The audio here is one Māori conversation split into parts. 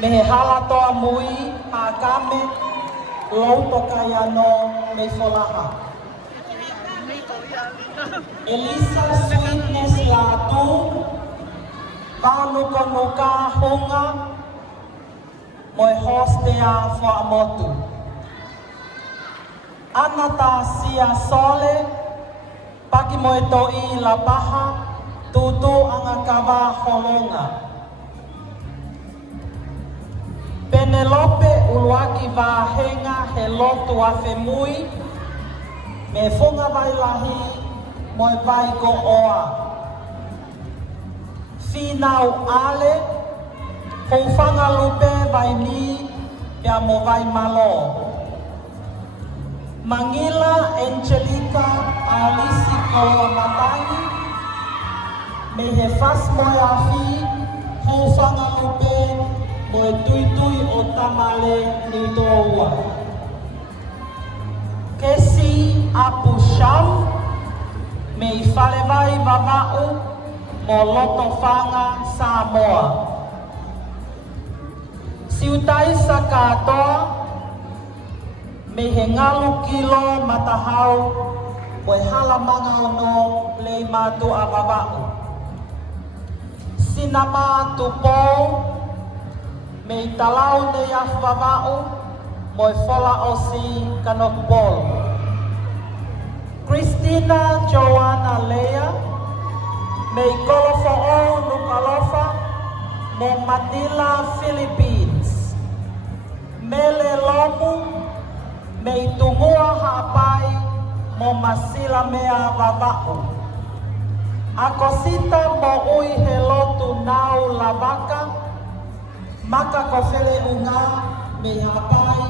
me he hala toa mui hakame LOTO kaiano me folaha. Elisa sweetness latu Vanuka nuka hunga moe hostea whaamotu. Anata sia sole paki moe toi la paha tutu anga kawa holonga. Penelope uluaki vahenga he lotu afemui me funga vai lahi moe vai ko oa. Finau ale Hofanga lupe vai ni ya mo vai malo. Mangila Angelika alisi Koloamatangi me he fas moya fi Hofanga lupe mo tui tui o tamale ni toa. Kesi apu sham me fale vai VAVA'U mo loto fanga Samoa. Siutai sa katoa me he ngalu kilo matahau mo e hala manga ono lei matu a VAVA'U. Sinama tupo me i talau ne a VAVA'U mo e fola osi kanokbol. Christina Joanna Lea me i kolofo o nukalofa mo Manila, Philippines. Mele lomu me i tungua hapai mo masila mea VAVA'U. Akosita mo ui he lotu nau labaka maka kofele unga me hapai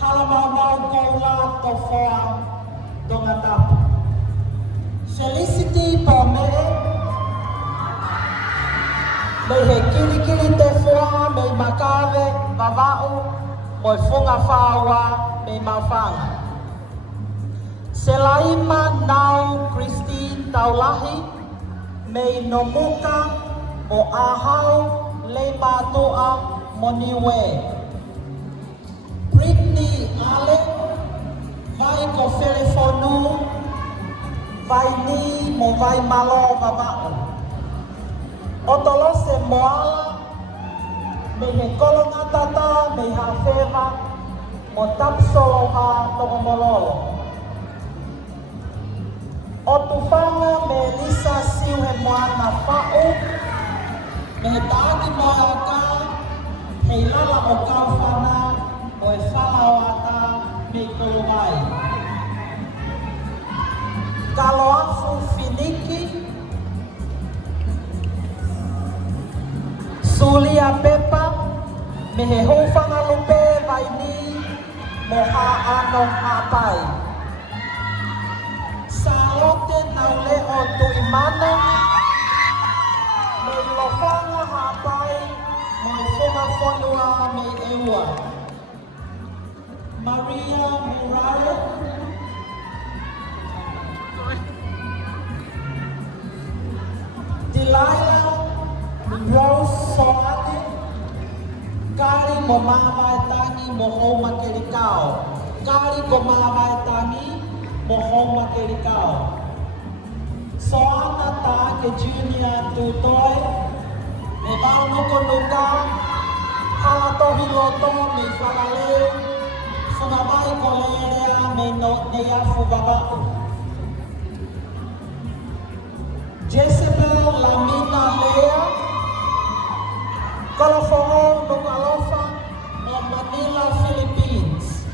halamamau koula tofoa dongatapu. Felicity Tame'a me he kiri te fua me makave VAVA'U mo funga whaua me mawhanga. Selaima nau Christine Taulahi me nomuka mo ahau le matua mo niwe. Britney Ale vai ko telefonu vai ni mo vai malo VAVA'U. Otolose moala me he kolonga tata me hawhewa mo tapsolo ha toko mololo. O tufanga me Lisa siu he moana wha'u me he taaki moaka he lala o kauwhana o e whalaoata me kolongai. Kaloafu finiki Sulia Pepa me he hofanga lupe vai ni mo ha ano hapai. Salote naule o tuimana me lofanga hapai mo funga fonua me eua. Maria Muraro Delilah Rose Soati Kari mo mawaitangi mo homa kerikao. Kari ko mawaitangi mo homa kerikao. Soana ta ke junior tutoi me bano ko nuka hala tohi loto me whalaleu funawai ko lerea me no neafu VAVA'U. Jezebel Lamina Lea Kolofo'o Nukalofa o Manila, Philippines.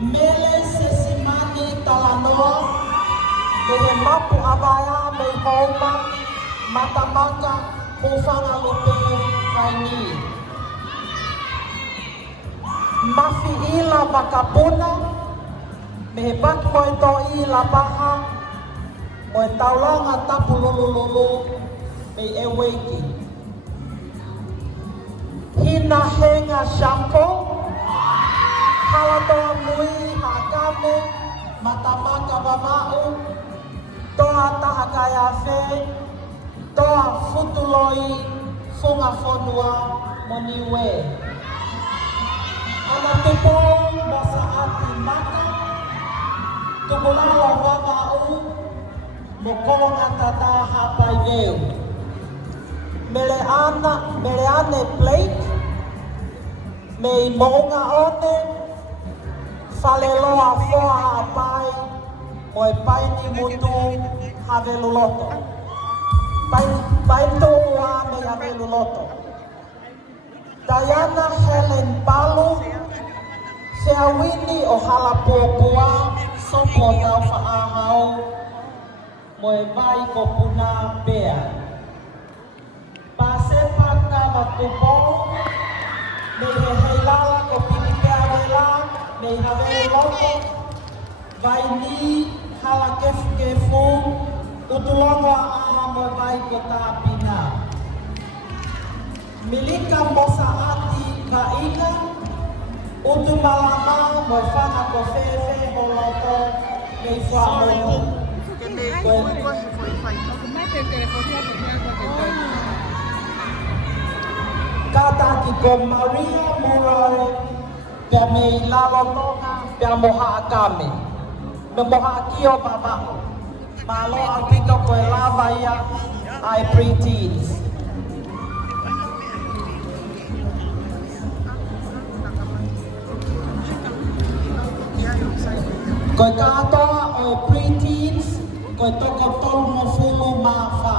Mele Sesimani Talanoa me he mapu abaya me homa matamaka hufanga lupe kaini. Mafi ila bakapuna me he baki moe to'i la paha mo e taulanga tapu lulululu me e weiki. Hina henga shampo hala toa mui hakame matamaka VAVA'U toa tahakaya fe toa futuloi funga fonua Moniwe. Ana tupo basa Atimata. Tukulawa VAVA'U. Mokonga tata hapaiveu. Meleane plate. Mei monga one. Faleloa foa hapai. Moe paini mutu havelu loto. Paito ua me havelu loto. Diana Helen Palu. Seawini o hala pua sopo tau whaahau. Moe vai ko puna bea. Pasepa ka watupo. Me he heilala ko pinikea wela. Me havelu loto. Vai ni hala kefu utulongo a mo vai ko tapina. Milika mosa ati KAINGA utu malama mo fana ko fefe holoto me FAI'ANGA. Kata ki ko Maria Murare pia me lalotonga pia moha akame. Memoha kio VAVA'U. Malo akito ko lava ia ai preteens. Koe katoa o preteens, koe toko tonu fulu mawha.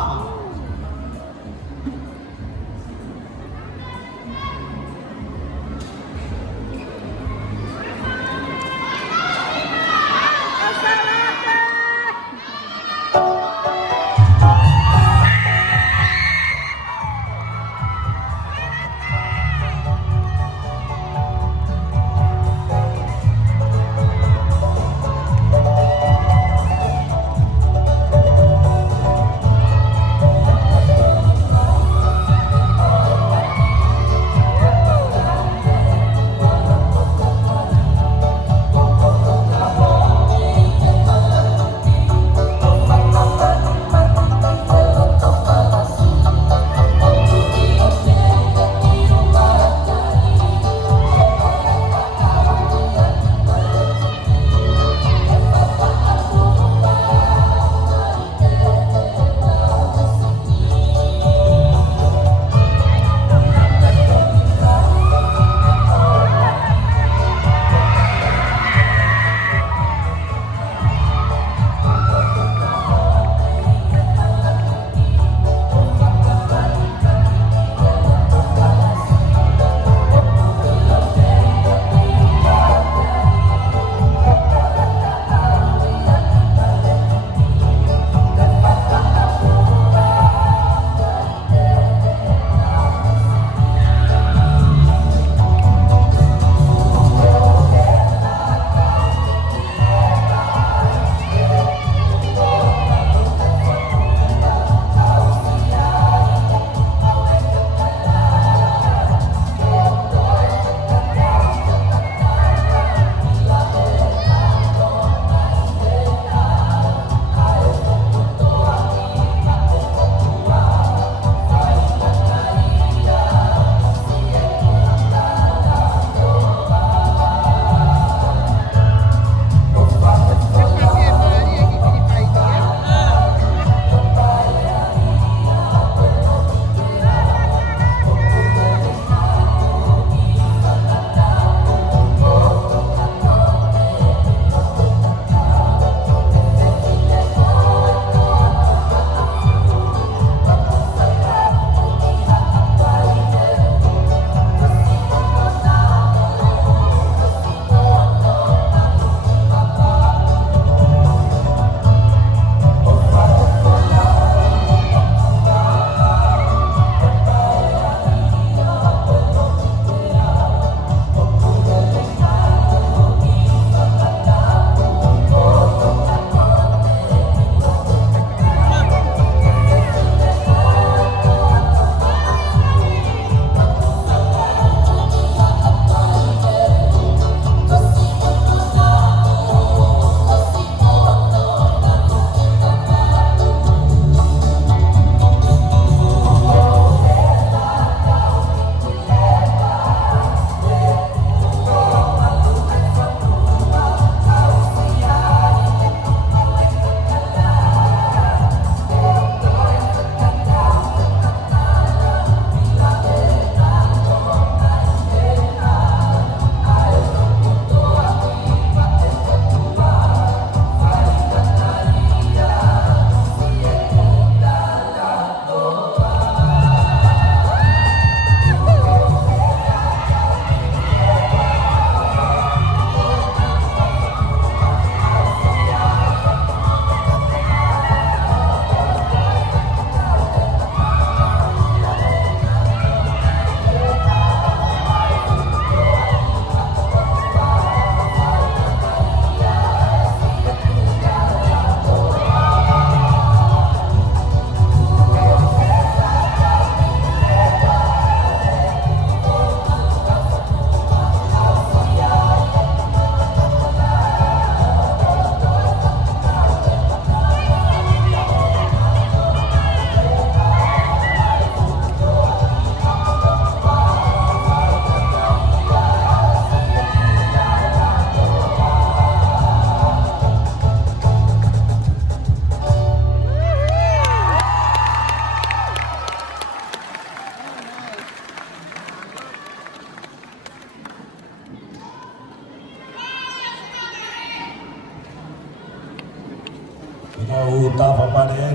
ta whapare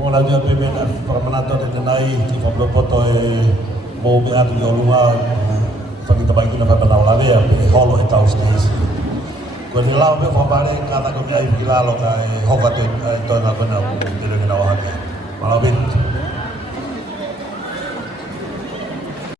o la dia pemena whamanato te nai ki whapropoto mo me atu i o lunga whakita pai kina whapanau la vea pe holo e tau skisi. Ko ni lao pe whapare kata ko mi ai ki lalo ka hoka te toina kuna te rengi na wahake. Malau